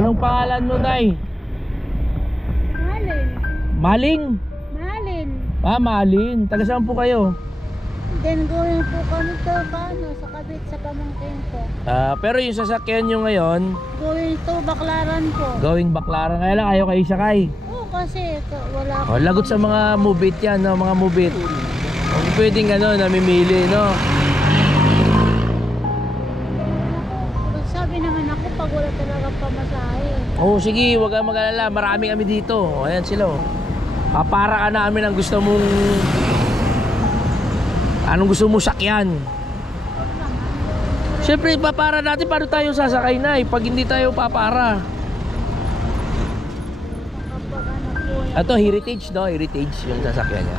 Anong pangalan mo, Nay? Malin. Maling? Malin. Ah, Malin. Taga saan po kayo? Then going po kami to paano sa kabit sa pamangkin ko. Pero yung sasakyan nyo ngayon, Going to Baclaran po. going Baclaran. Kaya lang ayaw kayo sakay. Oo kasi wala Oh, lagot sa mga mubit yan, no? Mga mubit. Huwag pwedeng namimili, no? Sabi naman ako pag wala talagang pamasahe. Oh, sige, huwag kang mag-alala. Marami kami dito. O, ayan sila. Para ka namin ang gusto mong... Anong gusto mo sakyan? Siyempre, papara natin. Paano tayo sasakay na pag hindi tayo papara? Ito, heritage, no? Heritage yung sasakyan niya.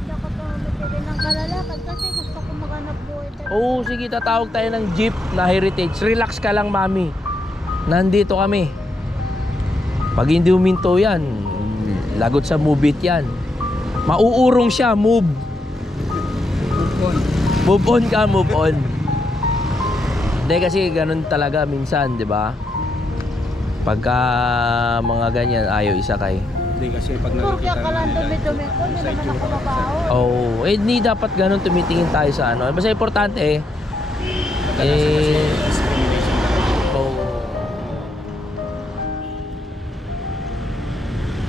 Hindi ako pa mabili ng kalalakad kasi gusto ko maghanap buhay talaga. Oo, sige, tatawag tayo ng jeep na heritage. Relax ka lang, mami. Nandito kami. Pag hindi uminto yan, lagot sa mubit yan. Mauurong siya, move. Move on ka, move on. Hindi kasi ganun talaga minsan, di ba? Pagka mga ganyan, ayaw isakay. Hindi kasi pag Porque nakikita ka lang dumi-dumi ko, hindi naman ako mabaho. Oh, hindi dapat ganun tumitingin tayo sa ano. Basta importante oh.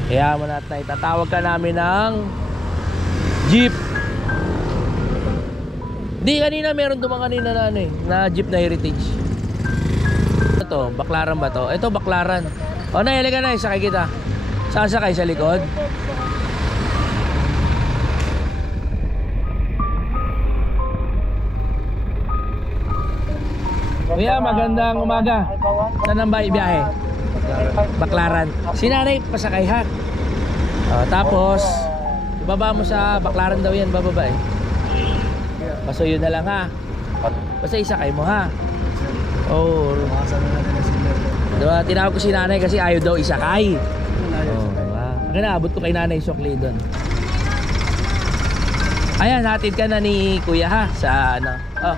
Kaya mo natin, tatawag ka namin ng jeep. Di, kanina meron dumang kanina na na jeep na heritage. Ito, Baclaran ba to? Ito, Baclaran. O, Nay, halika na, sakay kita. Sasakay sa likod. Kuya, magandang umaga. Saan ang biyahe? Baclaran. Si Nanay, pasakay ha. Tapos, ibaba mo sa Baclaran daw yan, bababa eh. Basta yun na lang ha. Basta isakay mo ha. Oh. Diba, tinawag ko si Nanay kasi ayaw daw isakay. Diba? Abot ko kay Nanay Sokli doon. Ayan, hatid ka na ni Kuya ha sa ano. Oh.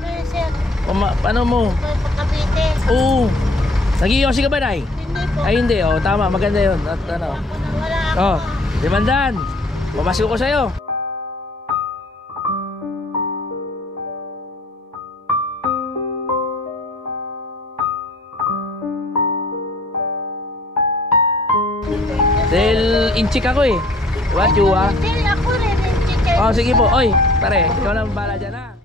Paano mo? Pagkabite. Oo. Nag-iossi ka ba, Nay? Hindi po. Ay hindi, oh, tama, maganda yun. At ano. Wala Oh, ako. 500. Mamasko ko sa'yo. Dahil inchik ako eh. What you want? Hindi, ako rin. Chicken. Oh, sige po. Oy, pare, ikaw na bala dyan ha.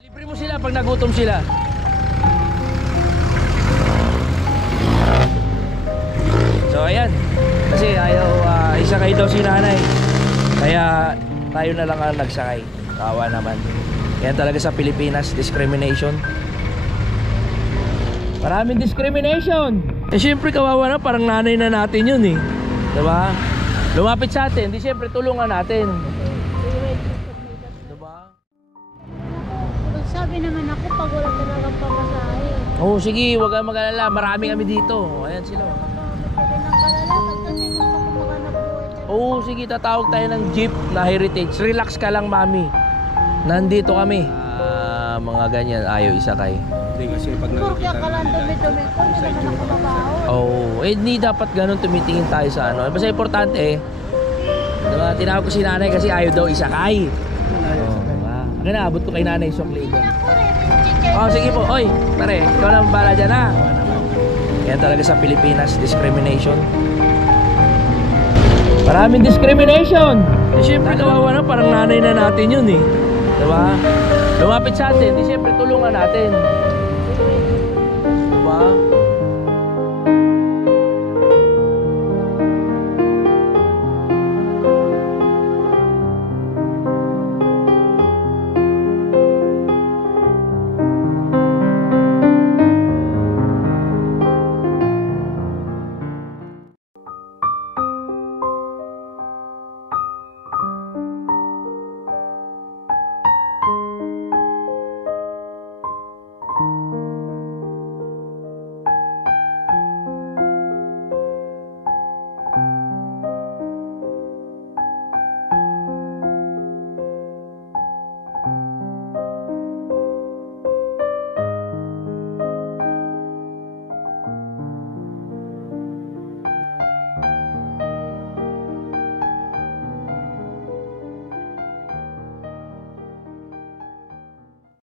Libre mo sila pag nagutom sila. So ayan, kasi ayaw isakay daw si Nanay. Kaya tayo na lang ang nagsakay. Kawa naman. Yan talaga sa Pilipinas, discrimination. Maraming discrimination. Eh syempre kawawa na, parang nanay na natin yun eh. Diba? Lumapit sa atin, di syempre tulungan natin. Diba? Sabi naman ako pag wala talagang pamasahe. Oh sige, huwag kang mag-alala. Marami kami dito. Ayan sila. Mabili ng kalalakad kasi gusto ko maghanap buhay talaga. Oo, sige, tatawag tayo ng jeep na heritage. Relax ka lang, mami. Nandito kami. Mga ganyan, ayaw isakay. Hindi kasi pag Porque nakikita ka lang dumi-dumi ko, hindi naman ako mabaho. Oh, hindi dapat ganun tumitingin tayo sa ano. Basta importante diba, tinawag ko si Nanay kasi ayaw daw isakay. Oh, diba? Abot ko kay Nanay Sokli doon. Ako rin. Chicken. Oh, sige po. Oy, pare, ikaw na bala dyan ha. Yan talaga sa Pilipinas, discrimination. Maraming discrimination. Eh syempre kawawa na, parang nanay na natin yun eh. Diba? Lumapit sa atin, di syempre tulungan natin. Diba?